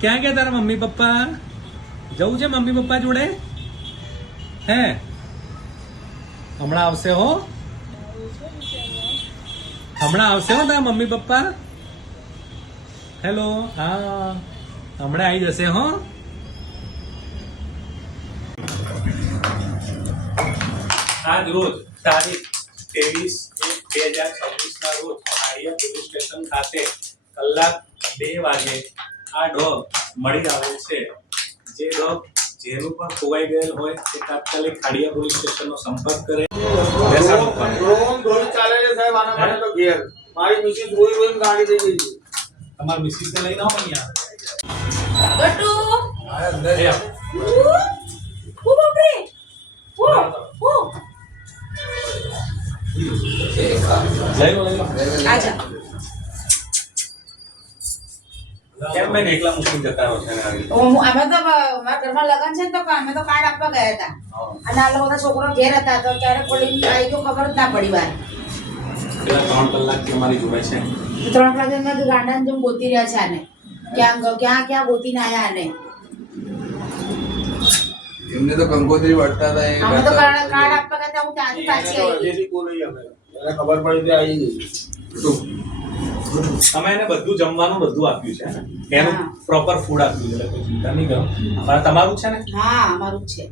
ક્યાં ગયા તારા મમ્મી પપ્પા? જવું છે મમ્મી પપ્પા જોડે? હે હમણાં આવશે હો, હમણાં આવશે હો તારા મમ્મી પપ્પા. હેલો, હા હમણાં આવી જશે હો. આજ રોજ તારીખ 23/1/2026 ના રોજ આડિયા પોલીસ સ્ટેશન ખાતે કલાક 2 વાગે આ ડોગ મળી આવેલ છે. જે ડોગ જેનું પણ ખોવાઈ ગયેલ હોય તે તાત્કાલિક આડિયા પોલીસ સ્ટેશનનો સંપર્ક કરે. મારી મિસિસ રોઈ રોઈને ગાડી થઈ ગઈ છે. તમારી મિસિસ ને લઈને આવો અહીંયા. ગટુ આ અંદર એ આવો. ઓ બાપરે ઓ ઓ લઈ લો આજા. કેમ મેં એકલા મૂકીને જતા રહો છે ને આવી? અમે તો મારા ઘરમાં લગન છે ને તો અમે તો કાર્ડ આપવા ગયા હતા અને આ લોકો બધા છોકરો ઘેર હતા તો ક્યારે પડી આવી ગયો ખબર જ ના પડી વાર. પેલા 3 કલાકથી અમારી જોડે છે. 3 કલાક મેં ગાંડાને જેમ ગોતી રહ્યા છે આને. ક્યાં ગોતીને આયા આને. એમને તો કંકોત્રી વળતા હતા. અમે તો કાર્ડ આપવા ગયા હતા. હું ત્યાંથી પાછી આવી. અડધેથી બોલી અમે. એને ખબર પડી કે આવી ગઈ. અમે એને બધું જમવાનું બધું આપ્યું છે. એનું પ્રોપર ફૂડ આપ્યું છે એટલે કોઈ ચિંતા નહીં કરો. તમારું છે ને? હા અમારું જ છે.